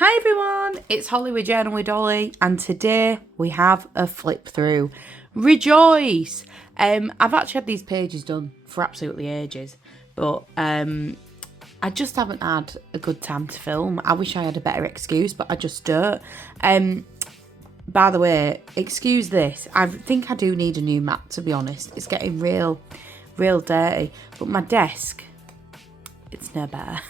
Hi everyone, it's Holly with Journal with Dolly, and today we have a flip through. Rejoice! I've actually had these pages done for absolutely ages, but I just haven't had a good time to film. I wish I had a better excuse, but I just don't. By the way, excuse this, I think I do need a new mat, to be honest. It's getting real dirty, but my desk, it's no better.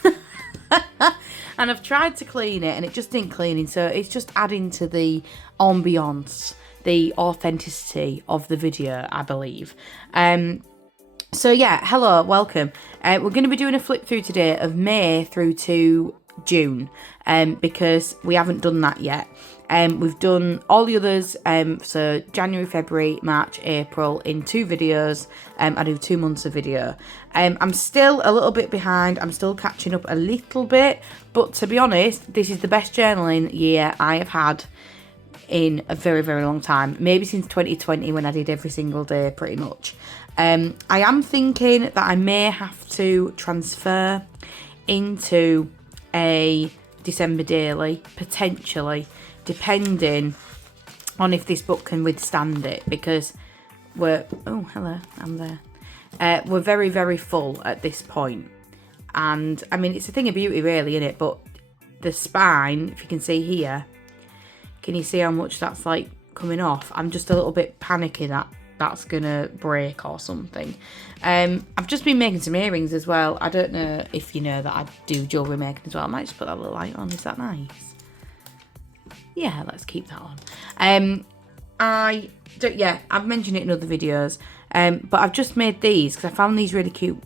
And I've tried to clean it and it just ain't cleaning, so it's just adding to the ambiance, the authenticity of the video, I believe. So yeah, hello, welcome. We're going to be doing a flip through today of May through to June, because we haven't done that yet. We've done all the others, so January, February, March, April in 2 videos. I do 2 months of video. I'm still a little bit behind. I'm still catching up a little bit, but to be honest, this is the best journaling year I have had in a very, very long time. Maybe since 2020 when I did every single day pretty much. I am thinking that I may have to transfer into a December daily, potentially, depending on if this book can withstand it, because we're, oh hello, I'm there. We're very, very full at this point. And I mean, it's a thing of beauty really, isn't it? But the spine, if you can see here, can you see how much that's like coming off? I'm just a little bit panicky that that's gonna break or something. I've just been making some earrings as well. I don't know if you know that I do jewellery making as well. I might just put that little light on. Is that nice? Yeah, let's keep that on. I've mentioned it in other videos, but I've just made these because I found these really cute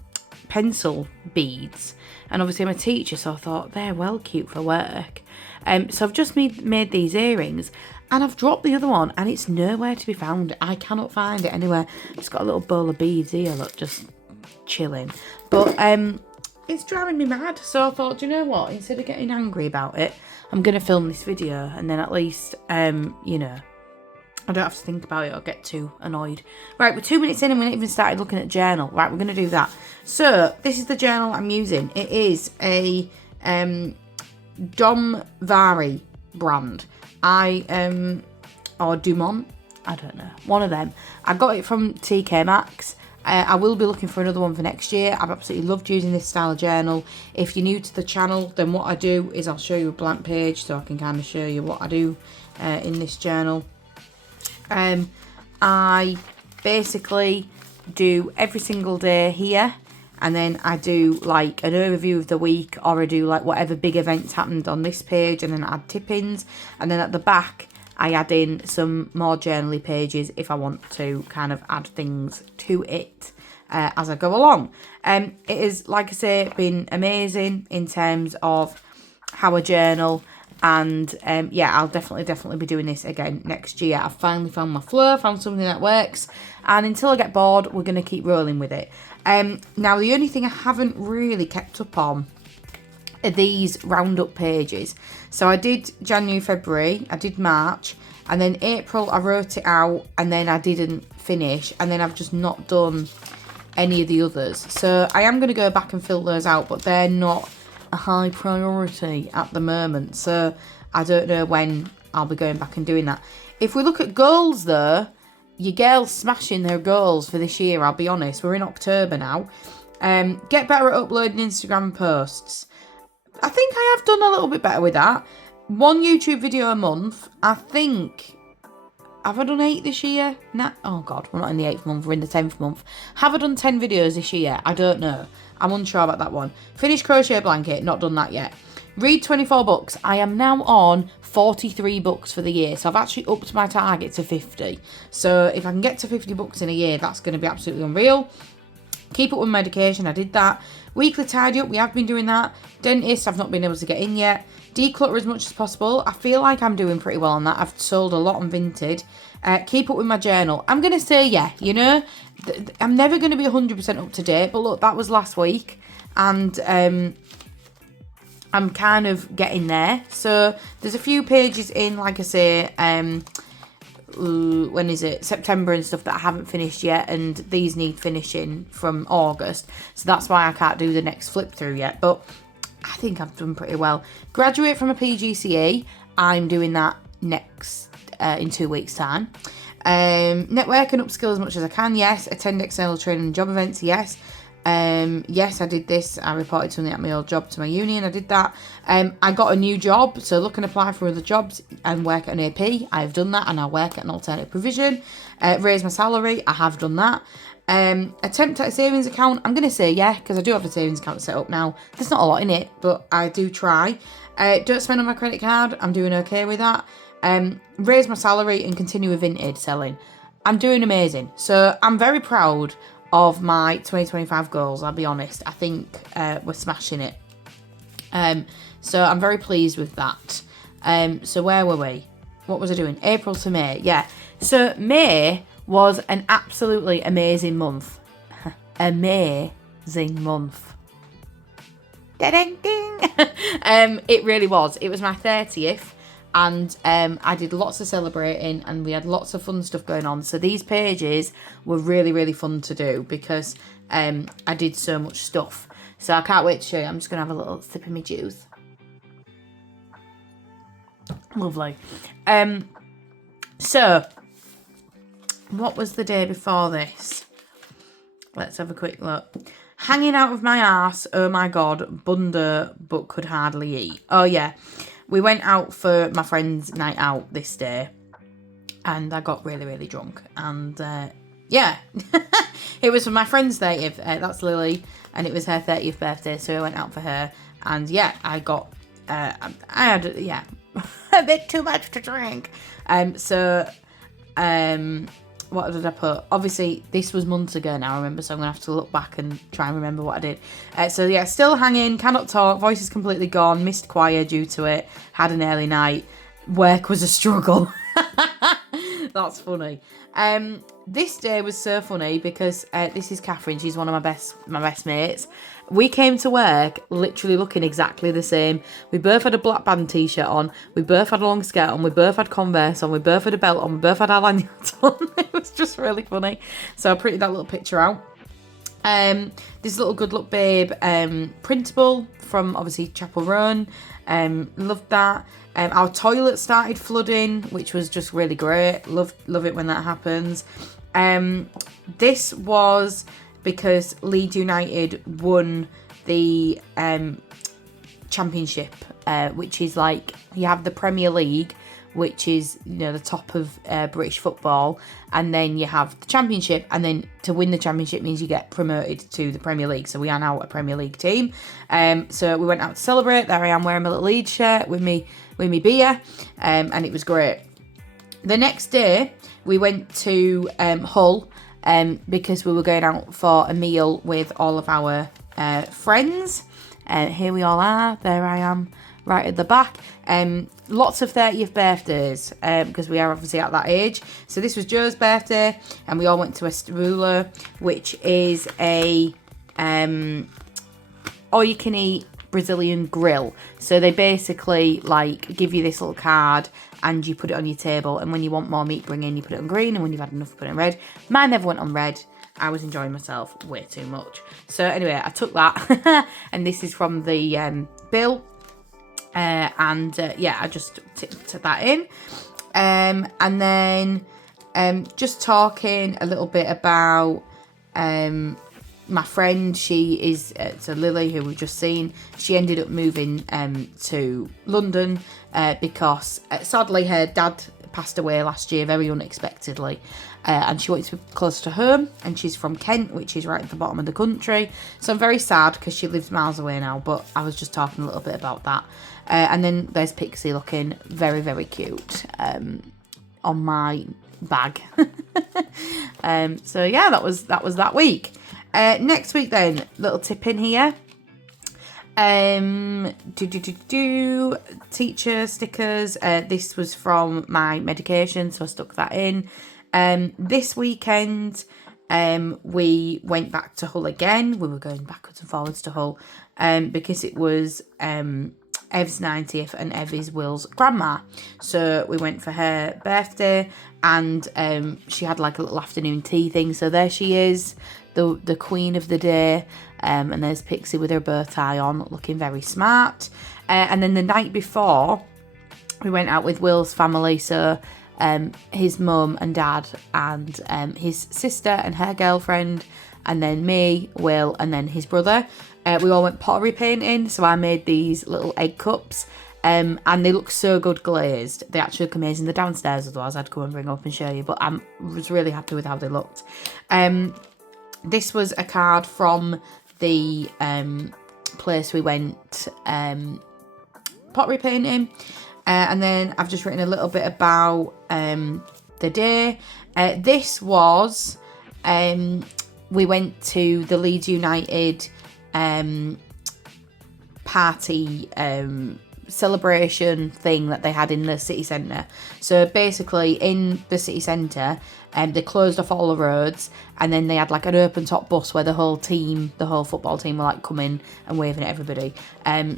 pencil beads, and obviously I'm a teacher, so I thought they're well cute for work. So I've just made these earrings, and I've dropped the other one, and it's nowhere to be found. I cannot find it anywhere. It's got a little bowl of beads here, look, just chilling. But it's driving me mad, so I thought, do you know what? Instead of getting angry about it, I'm going to film this video, and then at least, you know, I don't have to think about it or get too annoyed. Right, we're 2 minutes in and we haven't even started looking at journal. Right, we're going to do that. So, this is the journal I'm using. It is a Dom Vari brand. Or Dumont, I don't know, one of them. I got it from TK Maxx. I will be looking for another one for next year. I've absolutely loved using this style of journal. If you're new to the channel, then what I do is I'll show you a blank page so I can kind of show you what I do in this journal. I basically do every single day here, and then I do like an overview of the week, or I do like whatever big events happened on this page, and then I add tip-ins, and then at the back I add in some more journaly pages if I want to kind of add things to it as I go along. It is, like I say, been amazing in terms of how I journal, and yeah, I'll definitely be doing this again next year. I've finally found my flow, found something that works, and until I get bored, we're going to keep rolling with it. Now, the only thing I haven't really kept up on are these roundup pages. So I did January, February, I did March, and then April I wrote it out, and then I didn't finish, and then I've just not done any of the others. So I am going to go back and fill those out, but they're not a high priority at the moment, so I don't know when I'll be going back and doing that. If we look at goals though, your girl's smashing her goals for this year, I'll be honest. We're in October now. Get better at uploading Instagram posts. I think I have done a little bit better with that. 1 YouTube video a month. I think, have I done 8 this year? Nah. Oh God, we're not in the 8th month, we're in the 10th month. Have I done 10 videos this year? I don't know. I'm unsure about that one. Finished crochet blanket, not done that yet. Read 24 books. I am now on 43 books for the year, so I've actually upped my target to 50. So if I can get to 50 books in a year, that's going to be absolutely unreal. Keep up with medication, I did that. Weekly tidy up, we have been doing that. Dentist, I've not been able to get in yet. Declutter as much as possible. I feel like I'm doing pretty well on that. I've sold a lot on Vinted. Keep up with my journal. I'm going to say, yeah, you know, I'm never going to be 100% up to date, but look, that was last week, and I'm kind of getting there. So there's a few pages in, like I say, when is it, September and stuff that I haven't finished yet, and these need finishing from August, so that's why I can't do the next flip through yet. But I think I've done pretty well. Graduate from a PGCE. I'm doing that next in 2 weeks' time. Network and upskill as much as I can. Yes. Attend external training and job events. Yes. Yes, I did this. I reported something at my old job to my union. I did that. I got a new job, so look and apply for other jobs and work at an AP. I've done that, and I'll work at an alternative provision. Raise my salary. I have done that. Attempt at a savings account. I'm going to say yeah, because I do have a savings account set up now. There's not a lot in it, but I do try. Don't spend on my credit card. I'm doing okay with that. Raise my salary and continue with vintage selling. I'm doing amazing. So I'm very proud of my 2025 goals, I'll be honest. I think we're smashing it. So I'm very pleased with that. So where were we? What was I doing? April to May, yeah. So May was an absolutely amazing month. Amazing month. Ding ding. It really was. It was my 30th. And I did lots of celebrating and we had lots of fun stuff going on. So these pages were really, really fun to do because I did so much stuff. So I can't wait to show you. I'm just going to have a little sip of my juice. Lovely. So, what was the day before this? Let's have a quick look. Hanging out of my arse, oh my god, bunder but could hardly eat. Oh yeah. We went out for my friend's night out this day and I got really, really drunk. And yeah, it was for my friend's 30th. That's Lily. And it was her 30th birthday. So I went out for her. And yeah, I had, yeah, a bit too much to drink. What did I put? Obviously, this was months ago now, I remember, so I'm going to have to look back and try and remember what I did. So, yeah, still hanging, cannot talk, voice is completely gone, missed choir due to it, had an early night, work was a struggle. That's funny. This day was so funny because this is Catherine, she's one of my best mates. We came to work literally looking exactly the same. We both had a black band t-shirt on, we both had a long skirt on, we both had Converse on, we both had a belt on, we both had our lanyards on. It was just really funny. So I printed that little picture out. This little good luck babe printable from obviously Chapel Run. Loved that. Our toilet started flooding, which was just really great. Love it when that happens. This was because Leeds United won the championship, which is like you have the Premier League, which is, you know, the top of British football, and then you have the championship, and then to win the championship means you get promoted to the Premier League. So we are now a Premier League team. So we went out to celebrate. There I am wearing my little Leeds shirt with me beer, and it was great. The next day we went to Hull because we were going out for a meal with all of our friends. Here we all are. There I am, right at the back. Lots of 30th birthdays because we are obviously at that age. So this was Joe's birthday, and we all went to Estarula, which is a all-you-can-eat Brazilian grill. So they basically like give you this little card and you put it on your table, and when you want more meat, bring in, you put it on green, and when you've had enough, put it on red. Mine never went on red. I was enjoying myself way too much. So anyway, I took that and this is from the bill. Yeah, I just took that in. And then just talking a little bit about my friend. She is, so Lily, who we've just seen, she ended up moving to London because sadly her dad passed away last year very unexpectedly, and she wanted to be close to home, and she's from Kent, which is right at the bottom of the country. So I'm very sad because she lives miles away now, but I was just talking a little bit about that. And then there's Pixie looking very, very cute on my bag. So yeah, that was that week. Next week then, little tip in here. Teacher stickers. This was from my medication, so I stuck that in. This weekend, we went back to Hull again. We were going backwards and forwards to Hull because it was Ev's 90th and Ev is Will's grandma. So we went for her birthday, and she had like a little afternoon tea thing. So there she is, the queen of the day. And there's Pixie with her bow tie on, looking very smart. And then the night before, we went out with Will's family. So his mum and dad and his sister and her girlfriend, and then me, Will, and then his brother. We all went pottery painting. So I made these little egg cups. And they look so good glazed. They actually look amazing. They're downstairs, otherwise I'd come and bring up and show you. But I was really happy with how they looked. This was a card from the place we went pottery painting. And then I've just written a little bit about the day. This was, we went to the Leeds United party celebration thing that they had in the city centre. So basically in the city centre, they closed off all the roads, and then they had like an open top bus where the whole football team were like coming and waving at everybody.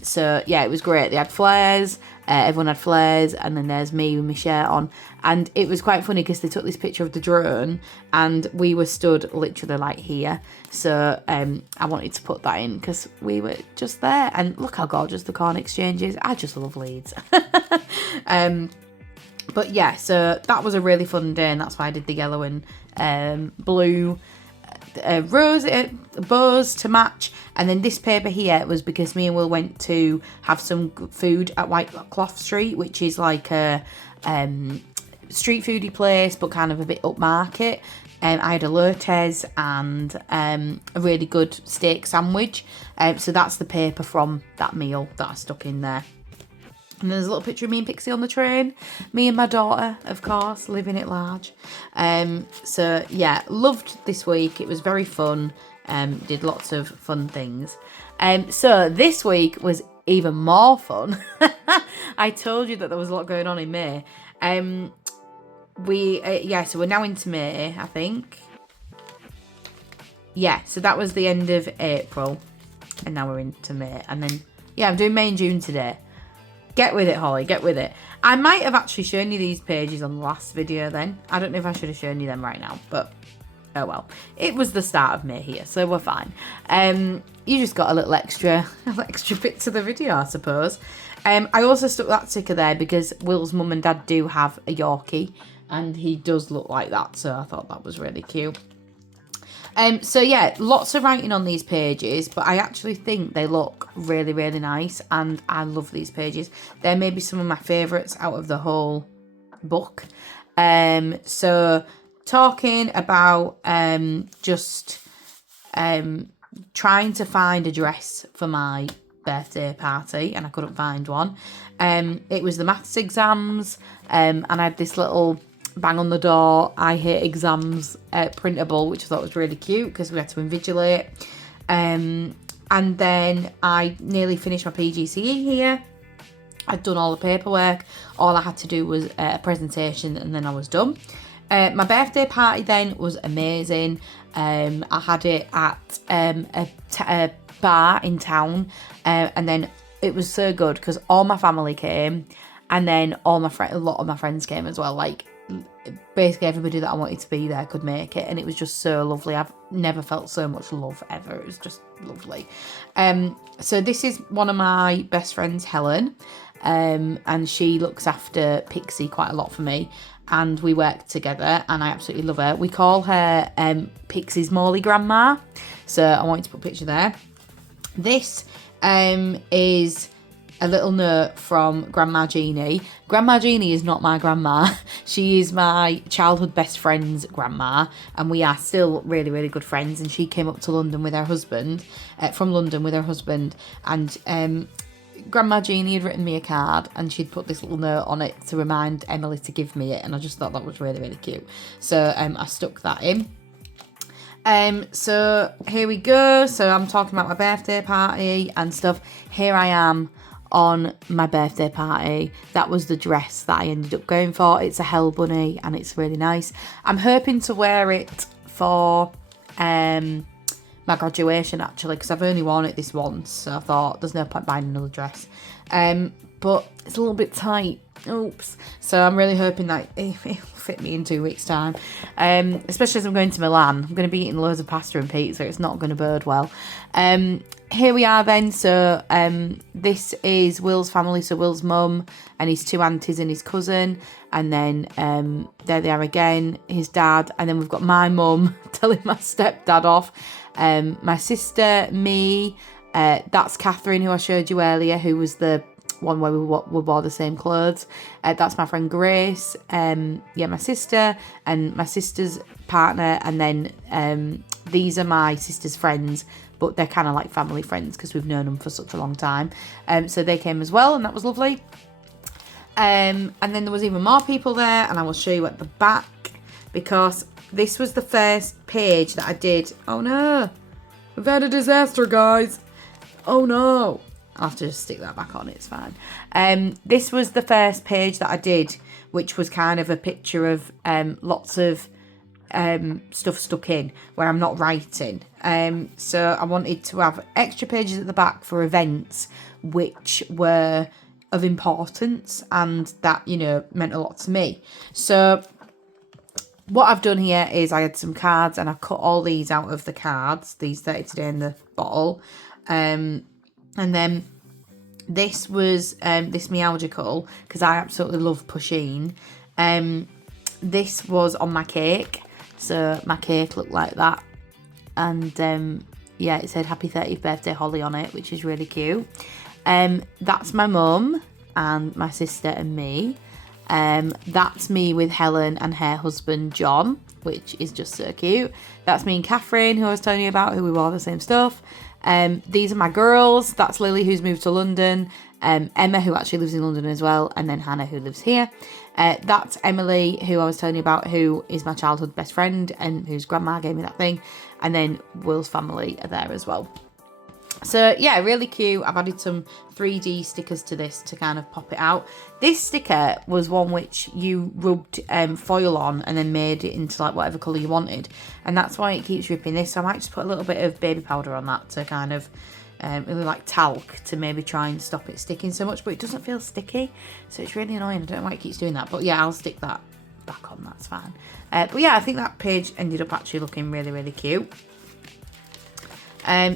So yeah, it was great. They had flares, everyone had flares, and then there's me with my shirt on. And it was quite funny because they took this picture of the drone, and we were stood literally like here. So I wanted to put that in because we were just there. And look how gorgeous the corn exchange is. I just love Leeds. But yeah, so that was a really fun day, and that's why I did the yellow and blue rose bows to match. And then this paper here was because me and Will went to have some food at White Cloth Street, which is like a street foodie place, but kind of a bit upmarket. I had a lotes and a really good steak sandwich. So that's the paper from that meal that I stuck in there. And there's a little picture of me and Pixie on the train. Me and my daughter, of course, living it large. So yeah, loved this week. It was very fun. Did lots of fun things. So this week was even more fun. I told you that there was a lot going on in May. So we're now into May, I think. Yeah, so that was the end of April. And now we're into May. And then, yeah, I'm doing May and June today. Get with it, Holly, get with it. I might have actually shown you these pages on the last video then. I don't know if I should have shown you them right now, but oh well. It was the start of May here, so we're fine. You just got a little extra bit to the video, I suppose. I also stuck that sticker there because Will's mum and dad do have a Yorkie, and he does look like that, so I thought that was really cute. So yeah, lots of writing on these pages, but I actually think they look really, really nice, and I love these pages. They're maybe some of my favourites out of the whole book. So talking about just trying to find a dress for my birthday party, and I couldn't find one. It was the maths exams, and I had this little bang on the door, I hate exams printable, which I thought was really cute because we had to invigilate. And then I nearly finished my PGCE here. I'd done all the paperwork. All I had to do was a presentation, and then I was done. My birthday party then was amazing. I had it at a bar in town, and then it was so good because all my family came, and then a lot of my friends came as well. Like basically everybody that I wanted to be there could make it, and it was just so lovely. I've never felt so much love ever. It was just lovely. So this is one of my best friends, Helen, and she looks after Pixie quite a lot for me, and we work together, and I absolutely love her. We call her Pixie's Morley grandma, so I wanted to put a picture there. This is a little note from Grandma Jeannie. Grandma Jeannie is not my grandma. She is my childhood best friend's grandma, and we are still really, really good friends. And she came up to London with her husband, and Grandma Jeannie had written me a card, and she'd put this little note on it to remind Emily to give me it, and I just thought that was really, really cute. So I stuck that in. So here we go. So I'm talking about my birthday party and stuff. Here I am on my birthday party. That was the dress that I ended up going for. It's a hell bunny, and it's really nice. I'm hoping to wear it for my graduation, actually, because I've only worn it this once, so I thought there's no point buying another dress. but it's a little bit tight. Oops. So I'm really hoping that it'll fit me in 2 weeks' time. Especially as I'm going to Milan. I'm going to be eating loads of pasta and pizza. It's not going to bode well. Here we are then. So this is Will's family. So Will's mum and his 2 aunties and his cousin. And then there they are again, his dad. And then we've got my mum telling my stepdad off. My sister, me. That's Catherine, who I showed you earlier, who was the one where we wore the same clothes. That's my friend Grace. My sister and my sister's partner. And then these are my sister's friends, but they're kind of like family friends because we've known them for such a long time. So they came as well, and that was lovely. And then there was even more people there, and I will show you at the back, because this was the first page that I did. Oh no, we've had a disaster, guys. Oh no. I'll have to just stick that back on, it's fine. This was the first page that I did, which was kind of a picture of lots of stuff stuck in where I'm not writing. So I wanted to have extra pages at the back for events which were of importance and that, you know, meant a lot to me. So what I've done here is I had some cards and I cut all these out of the cards, these 30 today in the bottle. And then this was this Meowgical, because I absolutely love Pusheen. This was on my cake, so my cake looked like that. And yeah, it said happy 30th birthday Holly on it, which is really cute. That's my mum and my sister and me. That's me with Helen and her husband John, which is just so cute. That's me and Catherine, who I was telling you about, who we wore the same stuff. These are my girls. That's Lily, who's moved to London. Emma, who actually lives in London as well. And then Hannah, who lives here. That's Emily, who I was telling you about, who is my childhood best friend and whose grandma gave me that thing. And then Will's family are there as well. So yeah, really cute. I've added some 3D stickers to this to kind of pop it out. This sticker was one which you rubbed foil on and then made it into like whatever colour you wanted. And that's why it keeps ripping this. So I might just put a little bit of baby powder on that to kind of really like talc to maybe try and stop it sticking so much. But it doesn't feel sticky. So it's really annoying. I don't know why it keeps doing that. But yeah, I'll stick that back on. That's fine. But yeah, I think that page ended up actually looking really, really cute.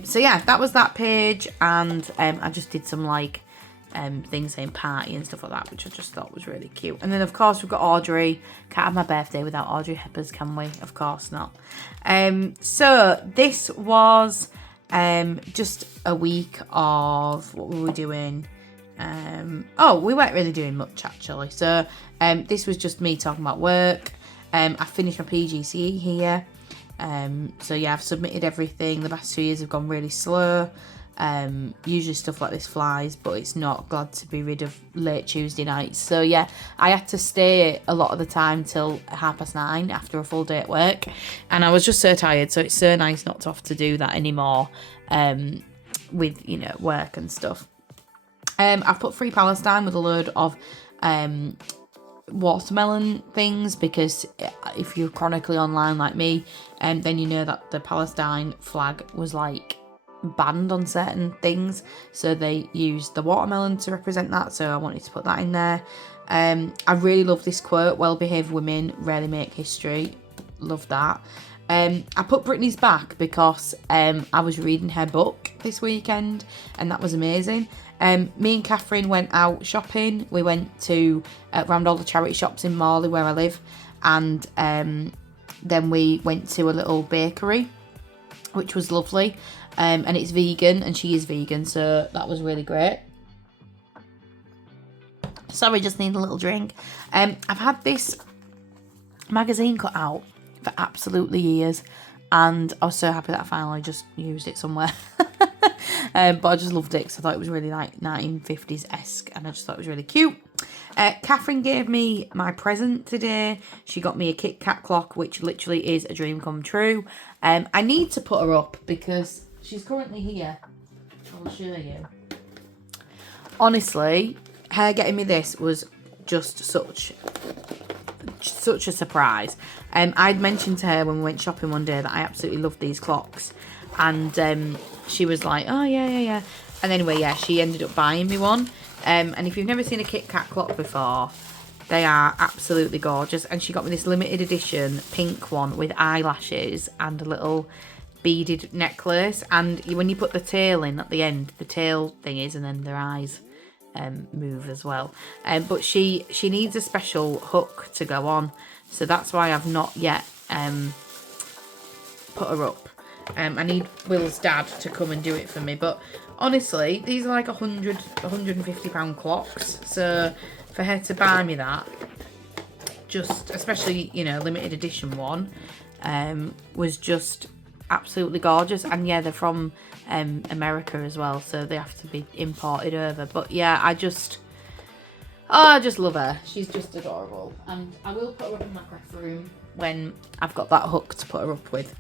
So yeah, that was that page, and I just did some like things saying party and stuff like that, which I just thought was really cute. And then of course we've got Audrey. Can't have my birthday without Audrey Hepburn, can we? Of course not. So this was just a week of, what were we doing? We weren't really doing much actually. So this was just me talking about work. I finished my PGCE here. So yeah, I've submitted everything. The past 2 years have gone really slow. Usually stuff like this flies, but it's not. Glad to be rid of late Tuesday nights. So yeah, I had to stay a lot of the time till 9:30 after a full day at work, and I was just so tired. So it's so nice not to have to do that anymore. With, you know, work and stuff. I've put Free Palestine with a load of watermelon things, because if you're chronically online like me, then you know that the Palestine flag was like banned on certain things, so they used the watermelon to represent that, so I wanted to put that in there. I really love this quote, well-behaved women rarely make history. Love that. I put Brittany's back because I was reading her book this weekend, and that was amazing. Me and Catherine went out shopping. We went to around all the charity shops in Morley where I live, and then we went to a little bakery, which was lovely, and it's vegan, and she is vegan, so that was really great. Sorry, just need a little drink. I've had this magazine cut out for absolutely years, and I was so happy that I finally just used it somewhere. But I just loved it because I thought it was really like 1950s-esque, and I just thought it was really cute. Catherine gave me my present today. She got me a Kit Kat clock, which literally is a dream come true. I need to put her up because she's currently here. I'll show you. Honestly, her getting me this was just such a surprise. I'd mentioned to her when we went shopping one day that I absolutely loved these clocks, and she was like, oh yeah. And anyway, yeah, she ended up buying me one. And if you've never seen a Kit Kat clock before, they are absolutely gorgeous. And she got me this limited edition pink one with eyelashes and a little beaded necklace. And when you put the tail in at the end, the tail thing is, and then their eyes move as well. But she needs a special hook to go on, so that's why I've not yet put her up. I need Will's dad to come and do it for me, but honestly, these are like £150 clocks, so for her to buy me that, just especially, you know, limited edition one, was just absolutely gorgeous. And yeah, they're from America as well, so they have to be imported over. But yeah, I just love her. She's just adorable, and I will put her up in my craft room when I've got that hook to put her up with.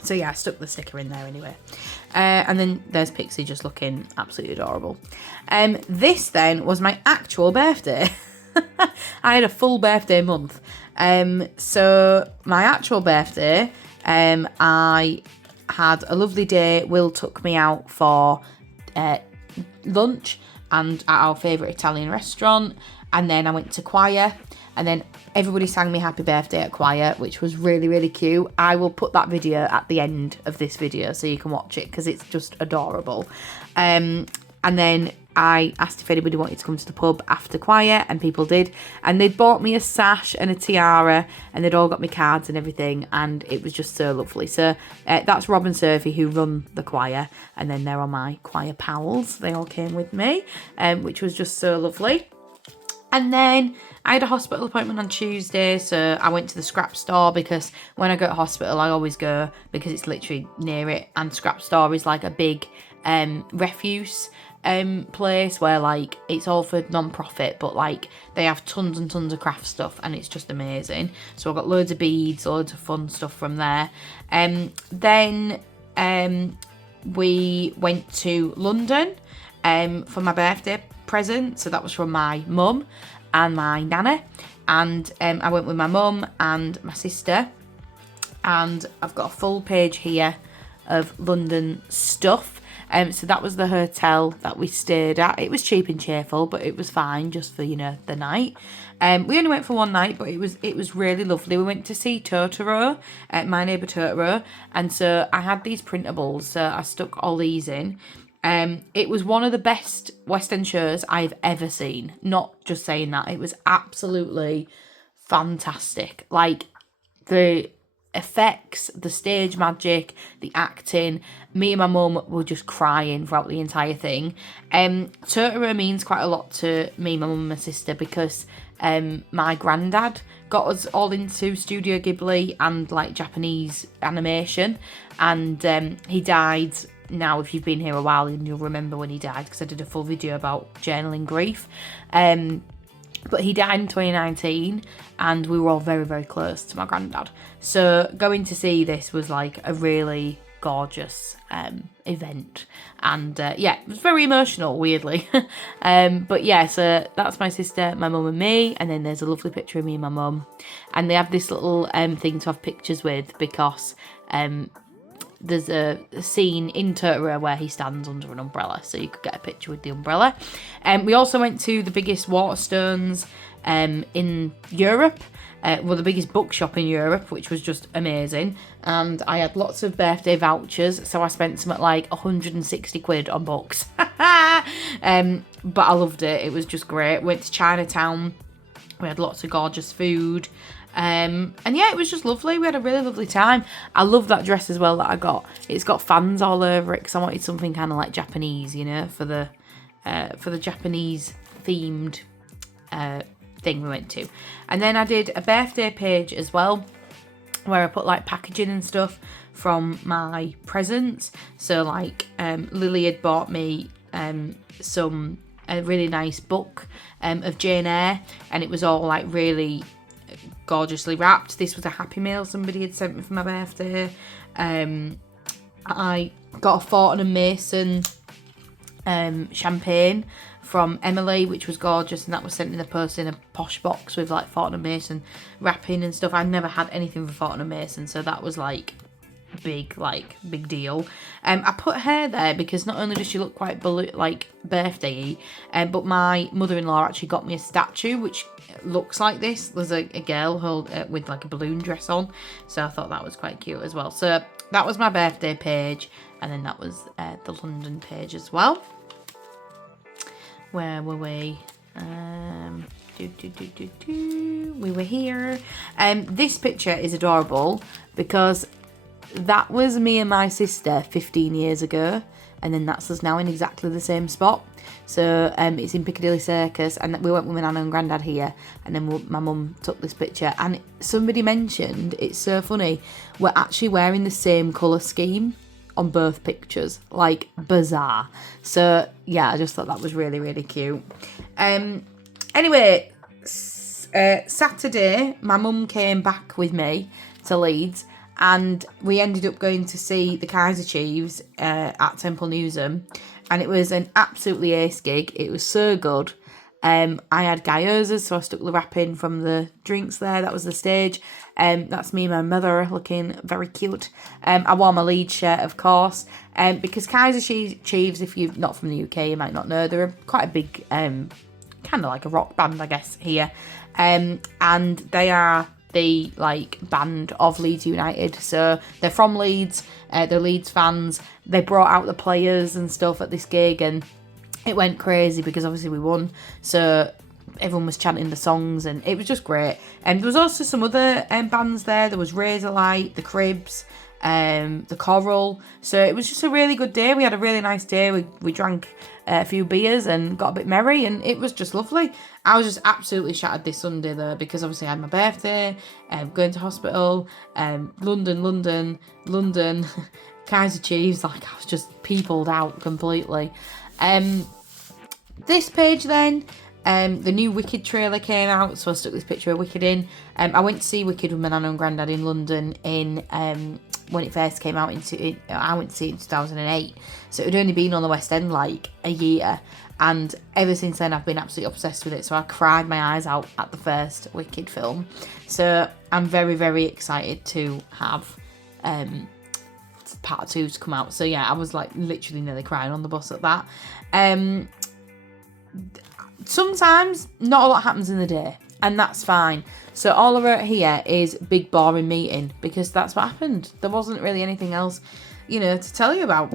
So yeah, I stuck the sticker in there anyway. And then there's Pixie just looking absolutely adorable. This then was my actual birthday. I had a full birthday month. So my actual birthday, I had a lovely day. Will took me out for lunch and at our favourite Italian restaurant. And then I went to choir. And then everybody sang me happy birthday at choir, which was really, really cute. I will put that video at the end of this video so you can watch it because it's just adorable. And then I asked if anybody wanted to come to the pub after choir, and people did. And they'd bought me a sash and a tiara, and they'd all got me cards and everything, and it was just so lovely. So that's Rob and Sophie who run the choir, and then they're all my choir pals. They all came with me, which was just so lovely. And then I had a hospital appointment on Tuesday, so I went to the scrap store because when I go to hospital, I always go because it's literally near it. And scrap store is like a big refuse place where like it's all for non-profit, but like they have tons and tons of craft stuff, and it's just amazing. So I got loads of beads, loads of fun stuff from there. Then we went to London for my birthday present, so that was from my mum and my nana, and I went with my mum and my sister, and I've got a full page here of London stuff. So that was the hotel that we stayed at. It was cheap and cheerful, but it was fine just for, you know, the night. We only went for one night, but it was really lovely. We went to see Totoro, My Neighbour Totoro, and so I had these printables, so I stuck all these in. It was one of the best West End shows I've ever seen. Not just saying that. It was absolutely fantastic. Like, the effects, the stage magic, the acting. Me and my mum were just crying throughout the entire thing. Totoro means quite a lot to me, my mum and my sister, because my granddad got us all into Studio Ghibli and like Japanese animation, and he died. Now, if you've been here a while, you'll remember when he died, because I did a full video about journaling grief. But he died in 2019, and we were all very, very close to my granddad. So going to see this was like a really gorgeous event, and yeah, it was very emotional, weirdly. But yeah, so that's my sister, my mum and me, and then there's a lovely picture of me and my mum, and they have this little thing to have pictures with, because there's a scene in Totoro where he stands under an umbrella, so you could get a picture with the umbrella. We also went to the biggest Waterstones in Europe, well, the biggest bookshop in Europe, which was just amazing. And I had lots of birthday vouchers, so I spent some at like 160 quid on books. But I loved it. It was just great. Went to Chinatown. We had lots of gorgeous food. And yeah, it was just lovely. We had a really lovely time. I love that dress as well that I got. It's got fans all over it because I wanted something kind of like Japanese, you know, for the Japanese themed thing we went to. And then I did a birthday page as well, where I put like packaging and stuff from my presents. So like Lily had bought me a really nice book of Jane Eyre, and it was all like really gorgeously wrapped. This was a Happy Meal somebody had sent me for my birthday. I got a Fortnum & Mason champagne from Emily, which was gorgeous, and that was sent in the post in a posh box with like Fortnum & Mason wrapping and stuff. I'd never had anything from Fortnum & Mason, so that was like big deal. I put her there because not only does she look quite birthday-y, but my mother-in-law actually got me a statue which looks like this. There's a girl with like a balloon dress on, so I thought that was quite cute as well. So that was my birthday page, and then that was the London page as well. Where were we? We were here. This picture is adorable because that was me and my sister 15 years ago, and then that's us now in exactly the same spot. So it's in Piccadilly Circus, and we went with my nan and granddad here, and then my mum took this picture, and somebody mentioned, it's so funny, we're actually wearing the same colour scheme on both pictures, like bizarre. So yeah, I just thought that was really, really cute. Anyway, Saturday, my mum came back with me to Leeds, and we ended up going to see the Kaiser Chiefs at Temple Newsham, and it was an absolutely ace gig. It was so good. I had gyozas, so I stuck the wrap in from the drinks there. That was the stage. That's me and my mother looking very cute. I wore my Leeds shirt, of course, because Kaiser Chiefs, if you're not from the UK, you might not know, they're quite a big, kind of like a rock band, I guess, here. And they are the band of Leeds United, so they're from Leeds, they're Leeds fans. They brought out the players and stuff at this gig, and it went crazy because obviously we won, so everyone was chanting the songs, and it was just great. And there was also some other bands there. There was Razorlight, the Cribs, the Coral, so it was just a really good day. We had a really nice day. We drank a few beers and got a bit merry, and it was just lovely. I was just absolutely shattered this Sunday though, because obviously I had my birthday, going to hospital, London, Kaiser Chiefs, I was just peopled out completely. This page then, the new Wicked trailer came out, so I stuck this picture of Wicked in. I went to see Wicked with my nan and granddad in London when it first came out. I went to see it in 2008, so it had only been on the West End a year, and ever since then I've been absolutely obsessed with it. So I cried my eyes out at the first Wicked film. So I'm very, very excited to have part 2 to come out. So yeah, I was literally nearly crying on the bus at that. Sometimes not a lot happens in the day, and that's fine. So all I wrote here is big boring meeting, because that's what happened. There wasn't really anything else, to tell you about.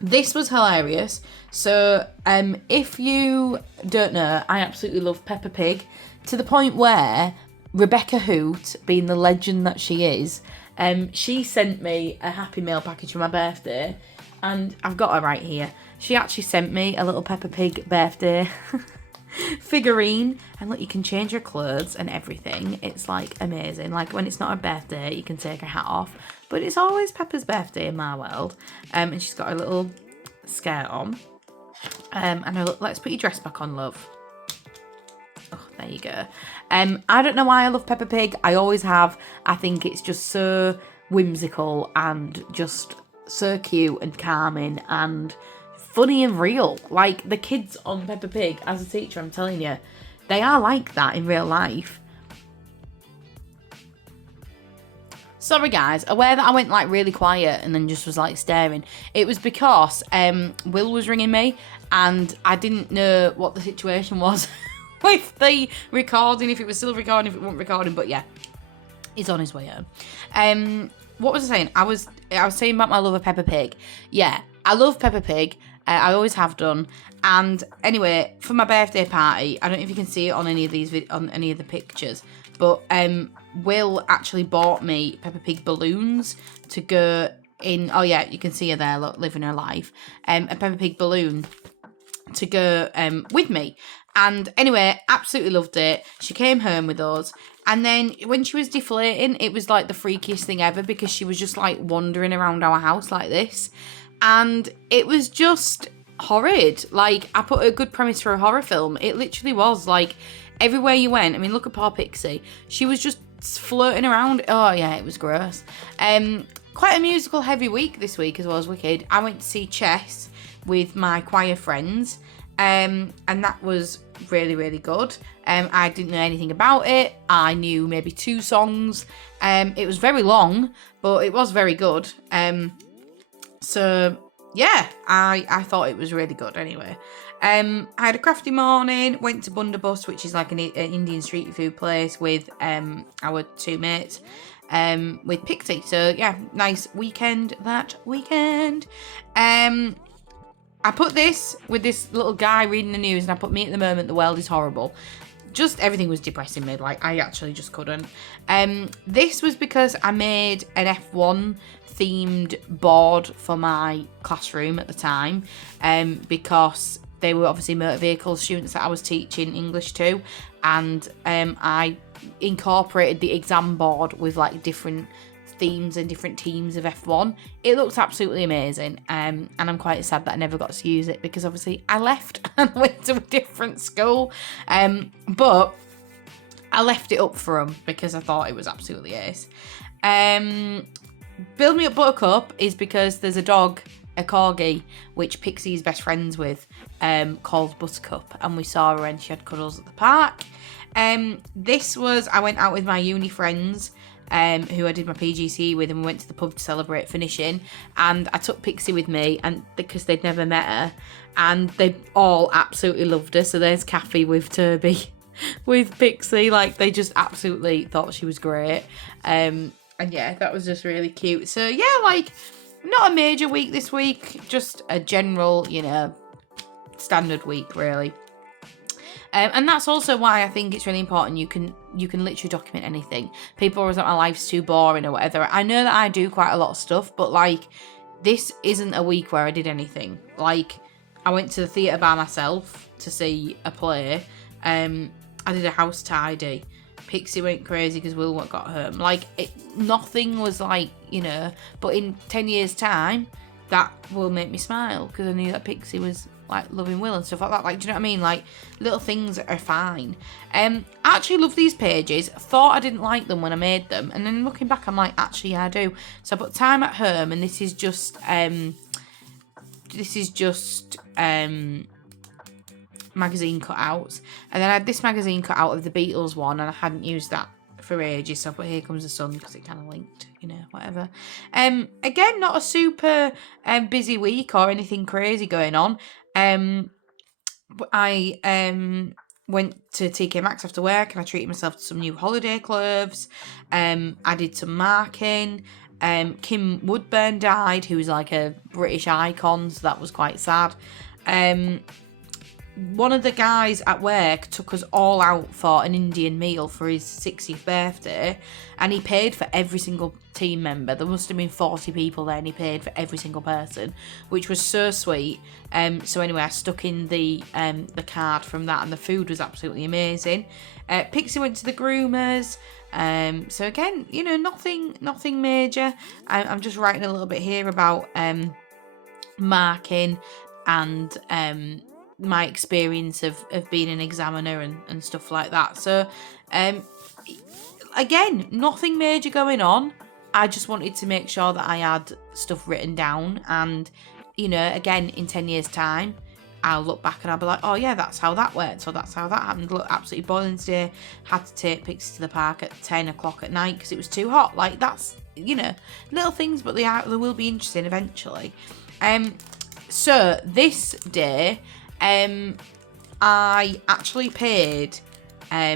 This was hilarious. So if you don't know, I absolutely love Peppa Pig, to the point where Rebecca Hoot, being the legend that she is, she sent me a Happy Meal package for my birthday, and I've got her right here. She actually sent me a little Peppa Pig birthday figurine, and look, you can change her clothes and everything. It's amazing. When it's not her birthday, you can take her hat off, but it's always Peppa's birthday in my world. And she's got her little skirt on, and her let's put your dress back on, love. Oh, there you go. I don't know why I love Peppa Pig. I always have. I think it's just so whimsical and just so cute and calming and funny and real. The kids on Peppa Pig, as a teacher, I'm telling you, they are like that in real life. Sorry guys, aware that I went really quiet and then just was staring. It was because Will was ringing me, and I didn't know what the situation was with the recording, if it was still recording, if it wasn't recording, but yeah, he's on his way home. What was I saying? I was saying about my love of Peppa Pig. Yeah, I love Peppa Pig. I always have done. And anyway, for my birthday party, I don't know if you can see it on any of the pictures, but Will actually bought me Peppa Pig balloons to go in. Oh yeah, you can see her there, look, living her life. A Peppa Pig balloon to go with me. And anyway, absolutely loved it. She came home with us, and then when she was deflating, it was the freakiest thing ever, because she was just wandering around our house like this, and it was just horrid. I put a good premise for a horror film. It literally was everywhere you went. I mean, look at poor Pixie. She was just floating around. Oh yeah, it was gross. Quite a musical heavy week this week as well as Wicked. I went to see Chess with my choir friends. And that was really, really good. I didn't know anything about it. I knew maybe 2 songs. It was very long, but it was very good. So yeah, I thought it was really good anyway. I had a crafty morning, went to Bundabus, which is like an Indian street food place, with our 2 mates, with Pixie. So yeah, nice weekend that weekend. I put this with this little guy reading the news, and I put me at the moment, the world is horrible. Just everything was depressing me. Like, I actually just couldn't. This was because I made an F1 themed board for my classroom at the time, because they were obviously motor vehicle students that I was teaching English to, and I incorporated the exam board with like different themes and different teams of F1. It looks absolutely amazing, and I'm quite sad that I never got to use it, because obviously I left and went to a different school, but I left it up for them because I thought it was absolutely ace. Build Me Up Buttercup is because there's a dog, a corgi, which Pixie is best friends with, called Buttercup, and we saw her and she had cuddles at the park. This was, I went out with my uni friends, who I did my PGCE with, and we went to the pub to celebrate finishing, and I took Pixie with me, and because they'd never met her, and they all absolutely loved her. So there's Kathy with Toby with Pixie, like they just absolutely thought she was great, and yeah, that was just really cute. So yeah, like, not a major week this week, just a general, standard week really. And that's also why I think it's really important you can literally document anything. People always think my life's too boring or whatever. I know that I do quite a lot of stuff, but like, this isn't a week where I did anything. Like, I went to the theatre by myself to see a play. I did a house tidy. Pixie went crazy because Will got home. Like, nothing was like, but in 10 years' time, that will make me smile, because I knew that Pixie was like loving Will and stuff like that. Like, do you know what I mean? Like, little things are fine. I actually love these pages. Thought I didn't like them when I made them, and then looking back, I'm like, actually, yeah, I do. So I put time at home, and this is just magazine cutouts, and then I had this magazine cut out of the Beatles one, and I hadn't used that for ages, so I put Here Comes the Sun because it kind of linked, whatever. Again, not a super busy week or anything crazy going on. I went to TK Maxx after work, and I treated myself to some new holiday clothes. I did some marking. Kim Woodburn died, who was like a British icon, so that was quite sad. One of the guys at work took us all out for an Indian meal for his 60th birthday, and he paid for every single team member. There must have been 40 people there, and he paid for every single person, which was so sweet. So anyway, I stuck in the card from that, and the food was absolutely amazing. Pixie went to the groomers. So again, nothing major. I'm just writing a little bit here about marking and my experience of being an examiner and stuff like that. So again, nothing major going on. I just wanted to make sure that I had stuff written down, and again, in 10 years time, I'll look back and I'll be like, oh yeah, that's how that worked, or that's how that happened. Look, absolutely boiling today. Had to take Pixie to the park at 10 o'clock at night because it was too hot. Like, that's, little things, but they will be interesting eventually. So this day, I actually paid how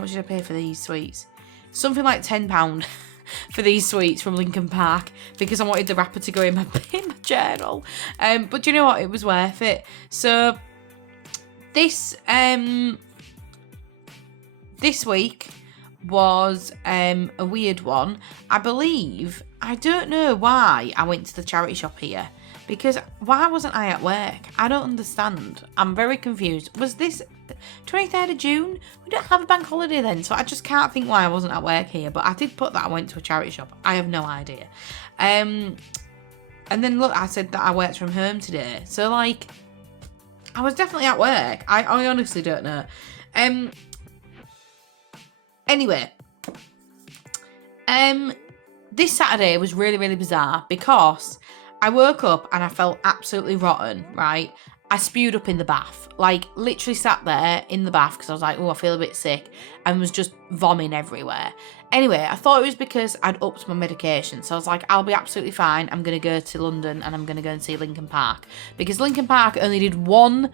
much did I pay for these sweets? Something like £10 for these sweets from Lincoln Park, because I wanted the wrapper to go in my journal. But do you know what? It was worth it. So this week was a weird one. I don't know why I went to the charity shop here. Because why wasn't I at work? I don't understand. I'm very confused. Was this 23rd of June? We don't have a bank holiday then, so I just can't think why I wasn't at work here. But I did put that I went to a charity shop. I have no idea. And then look, I said that I worked from home today. So like, I was definitely at work. I honestly don't know. Anyway. This Saturday was really, really bizarre because I woke up and I felt absolutely rotten, right? I spewed up in the bath. Like, literally sat there in the bath because I was like, oh, I feel a bit sick, and was just vomiting everywhere. Anyway, I thought it was because I'd upped my medication. So I was like, I'll be absolutely fine. I'm going to go to London and I'm going to go and see Linkin Park. Because Linkin Park only did one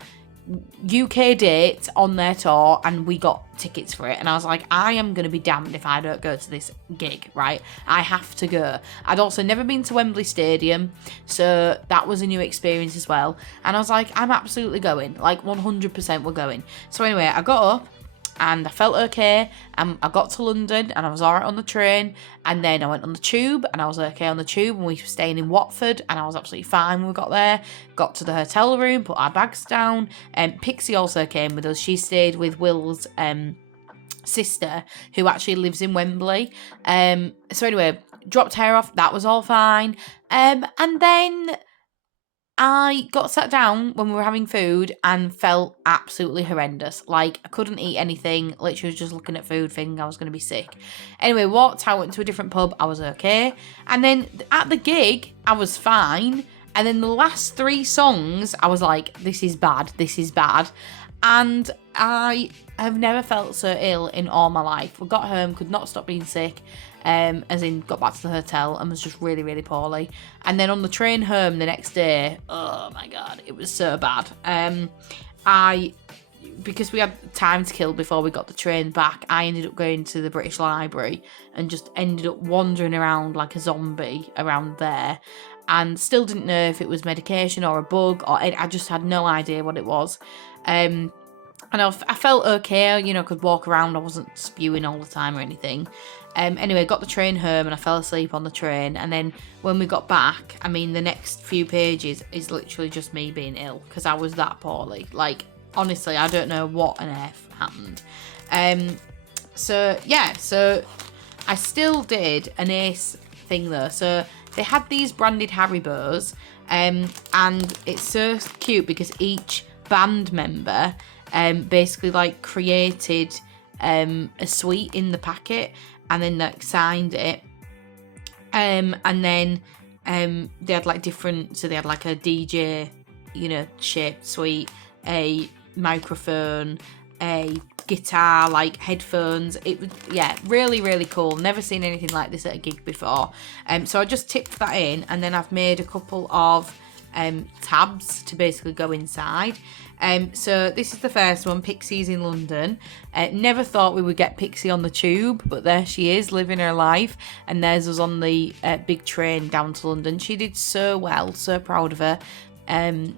UK date on their tour and we got tickets for it, and I was like, I am going to be damned if I don't go to this gig, right? I have to go. I'd also never been to Wembley Stadium, so that was a new experience as well, and I was like, I'm absolutely going, like 100% we're going. So anyway, I got up and I felt okay, and I got to London and I was alright on the train, and then I went on the tube and I was okay on the tube, and we were staying in Watford and I was absolutely fine when we got there. Got to the hotel room, put our bags down, and Pixie also came with us. She stayed with Will's sister, who actually lives in Wembley. So anyway, dropped her off, that was all fine, and then I got sat down when we were having food and felt absolutely horrendous. Like, I couldn't eat anything. Literally was just looking at food thinking I was going to be sick. Anyway, walked out, went to a different pub. I was okay. And then at the gig, I was fine. And then the last 3 songs, I was like, this is bad. This is bad. And I have never felt so ill in all my life. We got home, could not stop being sick. As in, got back to the hotel and was just really, really poorly. And then on the train home the next day, oh my god, it was so bad. Because we had time to kill before we got the train back, I ended up going to the British Library and just ended up wandering around like a zombie around there, and still didn't know if it was medication or a bug, or I just had no idea what it was. And I felt okay, you know, could walk around, I wasn't spewing all the time or anything. Anyway, got the train home and I fell asleep on the train, and then when we got back, I mean, the next few pages is literally just me being ill because I was that poorly. Like, honestly, I don't know what on earth happened. So I still did an ace thing though. So they had these branded Haribos, and it's so cute because each band member basically like created a sweet in the packet and then like signed it, and then they had like different, so they had like a DJ, you know, shaped sweet, a microphone, a guitar, like headphones. It was, yeah, really, really cool. Never seen anything like this at a gig before. So I just tipped that in, and then I've made a couple of tabs to basically go inside. So this is the first one, Pixie's in London. Never thought we would get Pixie on the tube, but there she is, living her life, and there's us on the big train down to London. She did so well, so proud of her.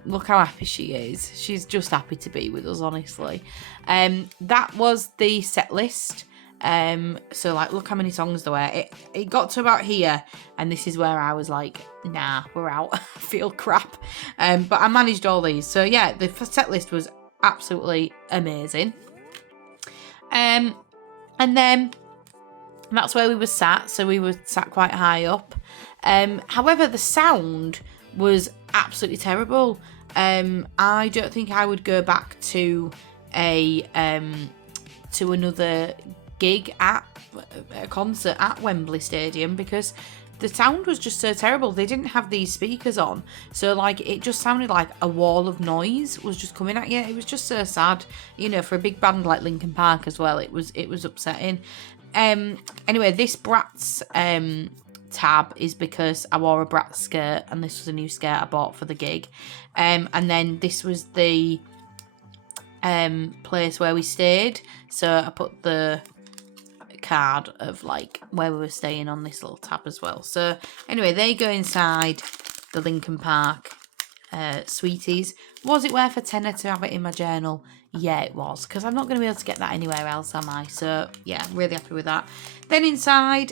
Look how happy she is. She's just happy to be with us, honestly. That was the set list. So like, look how many songs there were. It got to about here, and this is where I was like, nah, we're out. I feel crap. But I managed all these. So yeah, the set list was absolutely amazing. And then that's where we were sat. So we were sat quite high up. However, the sound was absolutely terrible. I don't think I would go back to another gig at a concert at Wembley Stadium because the sound was just so terrible. They didn't have these speakers on, so like it just sounded like a wall of noise was just coming at you. It was just so sad, you know, for a big band like Linkin Park as well. It was upsetting. Anyway, this Bratz tab is because I wore a Bratz skirt, and this was a new skirt I bought for the gig. And then this was the place where we stayed, so I put the card of like where we were staying on this little tab as well. So anyway, they go inside the Linkin Park sweeties. Was it worth a tenner to have it in my journal? Yeah, it was, because I'm not going to be able to get that anywhere else, am I? So yeah, really happy with that. Then inside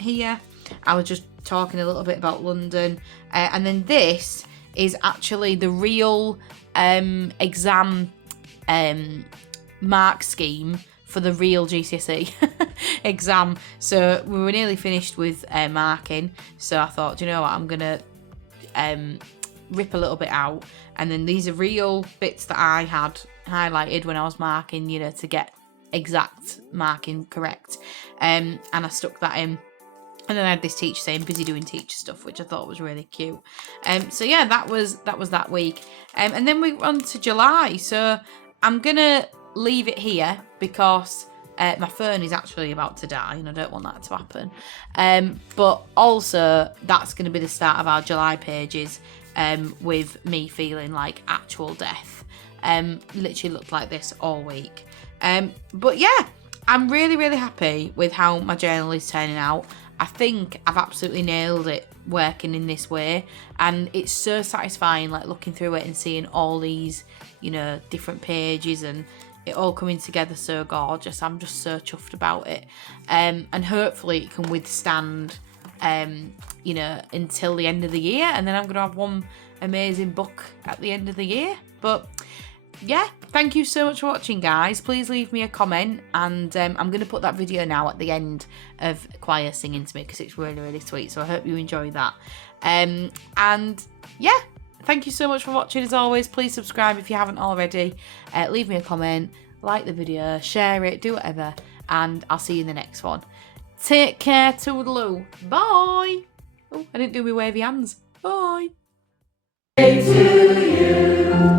here, I was just talking a little bit about London, and then this is actually the real exam mark scheme for the real GCSE exam. So we were nearly finished with marking, so I thought, do you know what, I'm gonna rip a little bit out, and then these are real bits that I had highlighted when I was marking, you know, to get exact marking correct, and I stuck that in. And then I had this teacher saying busy doing teacher stuff, which I thought was really cute. So yeah, that was that week. And then we went on to July. So I'm gonna leave it here because my phone is actually about to die and I don't want that to happen. But also that's gonna be the start of our July pages, with me feeling like actual death. Literally looked like this all week. But yeah, I'm really, really happy with how my journal is turning out. I think I've absolutely nailed it working in this way, and it's so satisfying, like looking through it and seeing all these, you know, different pages and it all coming together so gorgeous. I'm just so chuffed about it, and hopefully it can withstand, you know, until the end of the year, and then I'm gonna have one amazing book at the end of the year. But yeah, thank you so much for watching, guys. Please leave me a comment, and I'm going to put that video now at the end of choir singing to me because it's really, really sweet. So I hope you enjoy that. And yeah, thank you so much for watching. As always, please subscribe if you haven't already. Leave me a comment, like the video, share it, do whatever, and I'll see you in the next one. Take care, toodaloo. Bye. Oh, I didn't do my wavy hands. Bye. To you.